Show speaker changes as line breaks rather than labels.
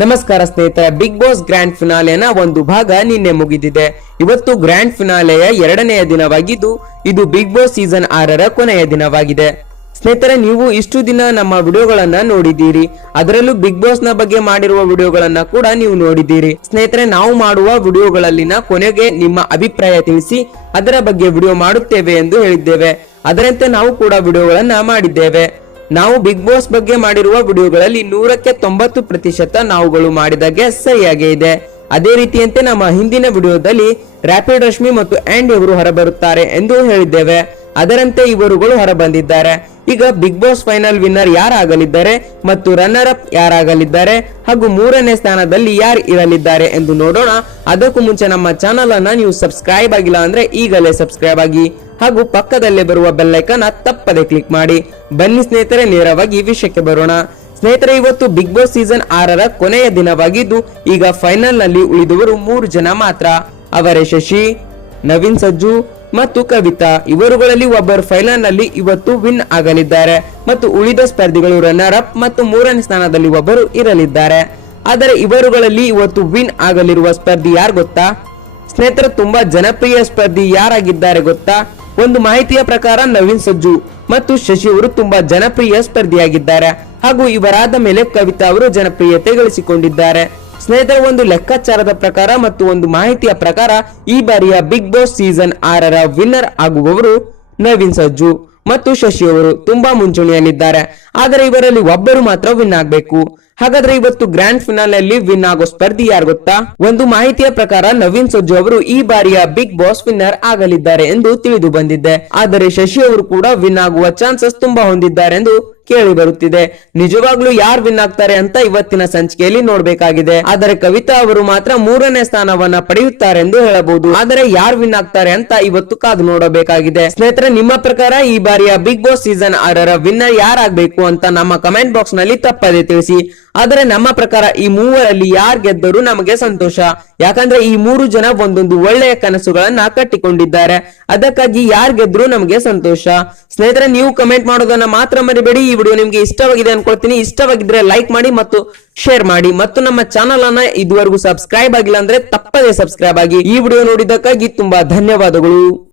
ನಮಸ್ಕಾರ ಸ್ನೇಹಿತರೆ big boss grand ಫಿನಾಲೆನ ಒಂದು ಭಾಗ ನಿನ್ನೆ ಮುಗಿದಿದೆ. ಇವತ್ತು ಗ್ರ್ಯಾಂಡ್ ಫಿನಾಲೆಯ ಎರಡನೆಯ ದಿನವಾಗಿದ್ದು, ಇದು ಬಿಗ್ ಬಾಸ್ ಸೀಸನ್ ಆರರ ಕೊನೆಯ ದಿನವಾಗಿದೆ. ಸ್ನೇಹಿತರೆ, ನೀವು ಇಷ್ಟು ದಿನ ನಮ್ಮ ವಿಡಿಯೋಗಳನ್ನ ನೋಡಿದ್ದೀರಿ. ಅದರಲ್ಲೂ ಬಿಗ್ ಬಾಸ್ನ ಬಗ್ಗೆ ಮಾಡಿರುವ ವಿಡಿಯೋಗಳನ್ನ ಕೂಡ ನೀವು ನೋಡಿದ್ದೀರಿ. ಸ್ನೇಹಿತರೆ, ನಾವು ಮಾಡುವ ವಿಡಿಯೋಗಳಲ್ಲಿನ ಕೊನೆಗೆ ನಿಮ್ಮ ಅಭಿಪ್ರಾಯ ತಿಳಿಸಿ, ಅದರ ಬಗ್ಗೆ ವಿಡಿಯೋ ಮಾಡುತ್ತೇವೆ ಎಂದು ಹೇಳಿದ್ದೇವೆ. ಅದರಂತೆ ನಾವು ಕೂಡ ವಿಡಿಯೋಗಳನ್ನ ಮಾಡಿದ್ದೇವೆ. ನಾವು ಬಿಗ್ ಬಾಸ್ ಬಗ್ಗೆ ಮಾಡಿರುವ ವಿಡಿಯೋಗಳಲ್ಲಿ ನೂರಕ್ಕೆ ತೊಂಬತ್ತು ಪ್ರತಿಶತ ನಾವುಗಳು ಮಾಡಿದ ಗೆಸ್ ಸರಿಯಾಗೇ ಇದೆ. ಅದೇ ರೀತಿಯಂತೆ ನಮ್ಮ ಹಿಂದಿನ ವಿಡಿಯೋದಲ್ಲಿ ರ್ಯಾಪಿಡ್ ರಶ್ಮಿ ಮತ್ತು ಆಂಡಿ ಇವರು ಹೊರಬರುತ್ತಾರೆ ಎಂದು ಹೇಳಿದ್ದೇವೆ. ಅದರಂತೆ ಇವರುಗಳು ಹೊರಬಂದಿದ್ದಾರೆ. ಈಗ ಬಿಗ್ ಬಾಸ್ ಫೈನಲ್ ವಿನ್ನರ್ ಯಾರಾಗಲಿದ್ದಾರೆ ಮತ್ತು ರನ್ನರ್ ಅಪ್ ಯಾರಾಗಲಿದ್ದಾರೆ ಹಾಗೂ ಮೂರನೇ ಸ್ಥಾನದಲ್ಲಿ ಯಾರು ಇರಲಿದ್ದಾರೆ ಎಂದು ನೋಡೋಣ. ಅದಕ್ಕೂ ಮುಂಚೆ ನಮ್ಮ ಚಾನಲ್ ಅನ್ನ ನೀವು ಸಬ್ಸ್ಕ್ರೈಬ್ ಆಗಿಲ್ಲ ಅಂದ್ರೆ ಈಗಲೇ ಸಬ್ಸ್ಕ್ರೈಬ್ ಆಗಿ ಹಾಗೂ ಪಕ್ಕದಲ್ಲೇ ಬರುವ ಬೆಲ್ಲೈಕನ್ ತಪ್ಪದೆ ಕ್ಲಿಕ್ ಮಾಡಿ. ಬನ್ನಿ ಸ್ನೇಹಿತರೆ, ನೇರವಾಗಿ ವಿಷಯಕ್ಕೆ ಬರೋಣ. ಸ್ನೇಹಿತರೆ, ಇವತ್ತು ಬಿಗ್ ಬಾಸ್ ಸೀಸನ್ ಆರರ ಕೊನೆಯ ದಿನವಾಗಿದ್ದು, ಈಗ ಫೈನಲ್ನಲ್ಲಿ ಉಳಿದವರು ಮೂರು ಜನ ಮಾತ್ರ. ಅವರೇ ಶಶಿ, ನವೀನ್ ಸಜ್ಜು ಮತ್ತು ಕವಿತಾ ಇವರುಗಳಲ್ಲಿ ಒಬ್ಬರು ಫೈನಲ್ನಲ್ಲಿ ಇವತ್ತು ವಿನ್ ಆಗಲಿದ್ದಾರೆ. ಮತ್ತು ಉಳಿದ ಸ್ಪರ್ಧಿಗಳು ರನ್ನರ್ ಅಪ್ ಮತ್ತು ಮೂರನೇ ಸ್ಥಾನದಲ್ಲಿ ಒಬ್ಬರು ಇರಲಿದ್ದಾರೆ. ಆದರೆ ಇವರುಗಳಲ್ಲಿ ಇವತ್ತು ವಿನ್ ಆಗಲಿರುವ ಸ್ಪರ್ಧಿ ಯಾರು ಗೊತ್ತಾ? ಸ್ನೇಹಿತರು, ತುಂಬಾ ಜನಪ್ರಿಯ ಸ್ಪರ್ಧಿ ಯಾರಾಗಿದ್ದಾರೆ ಗೊತ್ತಾ? ಒಂದು ಮಾಹಿತಿಯ ಪ್ರಕಾರ ನವೀನ್ ಸಜ್ಜು ಮತ್ತು ಶಶಿ ಅವರು ತುಂಬಾ ಜನಪ್ರಿಯ ಸ್ಪರ್ಧಿಯಾಗಿದ್ದಾರೆ. ಹಾಗೂ ಇವರಾದ ಮೇಲೆ ಕವಿತಾ ಅವರು ಜನಪ್ರಿಯತೆ ಗಳಿಸಿಕೊಂಡಿದ್ದಾರೆ. ಸ್ನೇಹಿತರೆ, ಒಂದು ಲೆಕ್ಕಾಚಾರದ ಪ್ರಕಾರ ಮತ್ತು ಒಂದು ಮಾಹಿತಿಯ ಪ್ರಕಾರ ಈ ಬಾರಿಯ ಬಿಗ್ ಬಾಸ್ ಸೀಸನ್ ಆರರ ವಿನ್ನರ್ ಆಗುವವರು ನವೀನ್ ಸಜ್ಜು ಮತ್ತು ಶಶಿ ಅವರು ತುಂಬಾ ಮುಂಚೂಣಿಯಲ್ಲಿದ್ದಾರೆ. ಆದರೆ ಇವರಲ್ಲಿ ಒಬ್ಬರು ಮಾತ್ರ ವಿನ್ ಆಗ್ಬೇಕು. ಹಾಗಾದ್ರೆ ಇವತ್ತು ಗ್ರ್ಯಾಂಡ್ ಫಿನಾಲ್ನಲ್ಲಿ ವಿನ್ ಆಗೋ ಸ್ಪರ್ಧಿ ಯಾರು ಗೊತ್ತಾ? ಒಂದು ಮಾಹಿತಿಯ ಪ್ರಕಾರ ನವೀನ್ ಸಜ್ಜು ಅವರು ಈ ಬಾರಿಯ ಬಿಗ್ ಬಾಸ್ ವಿನ್ನರ್ ಆಗಲಿದ್ದಾರೆ ಎಂದು ತಿಳಿದು ಬಂದಿದೆ. ಆದರೆ ಶಶಿ ಅವರು ಕೂಡ ವಿನ್ ಆಗುವ ಚಾನ್ಸಸ್ ತುಂಬಾ ಹೊಂದಿದ್ದಾರೆ ಎಂದು ಕೇಳಿ ಬರುತ್ತಿದೆ. ನಿಜವಾಗ್ಲೂ ಯಾರು ವಿನ್ ಆಗ್ತಾರೆ ಅಂತ ಇವತ್ತಿನ ಸಂಚಿಕೆಯಲ್ಲಿ ನೋಡ್ಬೇಕಾಗಿದೆ. ಆದರೆ ಕವಿತಾ ಅವರು ಮಾತ್ರ ಮೂರನೇ ಸ್ಥಾನವನ್ನ ಪಡೆಯುತ್ತಾರೆ ಎಂದು ಹೇಳಬಹುದು. ಆದರೆ ಯಾರು ವಿನ್ ಆಗ್ತಾರೆ ಅಂತ ಇವತ್ತು ಕಾದು ನೋಡಬೇಕಾಗಿದೆ. ಸ್ನೇಹಿತರೆ, ನಿಮ್ಮ ಪ್ರಕಾರ ಈ ಬಾರಿಯ ಬಿಗ್ ಬಾಸ್ ಸೀಸನ್ ಆರರ ವಿನ್ನರ್ ಯಾರಾಗಬೇಕು ಅಂತ ನಮ್ಮ ಕಮೆಂಟ್ ಬಾಕ್ಸ್ನಲ್ಲಿ ತಪ್ಪದೆ ತಿಳಿಸಿ. ಆದರೆ ನಮ್ಮ ಪ್ರಕಾರ ಈ ಮೂವರಲ್ಲಿ ಯಾರು ಗೆದ್ದರೂ ನಮಗೆ ಸಂತೋಷ. ಯಾಕಂದ್ರೆ ಈ ಮೂರು ಜನ ಒಂದೊಂದು ಒಳ್ಳೆಯ ಕನಸುಗಳನ್ನ ಕಟ್ಟಿಕೊಂಡಿದ್ದಾರೆ. ಅದಕ್ಕಾಗಿ ಯಾರು ಗೆದ್ರೂ ನಮಗೆ ಸಂತೋಷ. ಸ್ನೇಹಿತರೆ, ನೀವು ಕಮೆಂಟ್ ಮಾಡೋದನ್ನ ಮಾತ್ರ ಮರಿಬೇಡಿ. ಈ ವಿಡಿಯೋ ನಿಮ್ಗೆ ಇಷ್ಟವಾಗಿದೆ ಅನ್ಕೊಳ್ತೀನಿ. ಇಷ್ಟವಾಗಿದ್ರೆ ಲೈಕ್ ಮಾಡಿ ಮತ್ತು ಶೇರ್ ಮಾಡಿ. ಮತ್ತು ನಮ್ಮ ಚಾನಲ್ ಅನ್ನ ಇದುವರೆಗೂ ಸಬ್ಸ್ಕ್ರೈಬ್ ಆಗಿಲ್ಲ ಅಂದ್ರೆ ತಪ್ಪದೇ ಸಬ್ಸ್ಕ್ರೈಬ್ ಆಗಿ ಈ ವಿಡಿಯೋ ನೋಡಿದ್ದಕ್ಕಾಗಿ ತುಂಬಾ ಧನ್ಯವಾದಗಳು.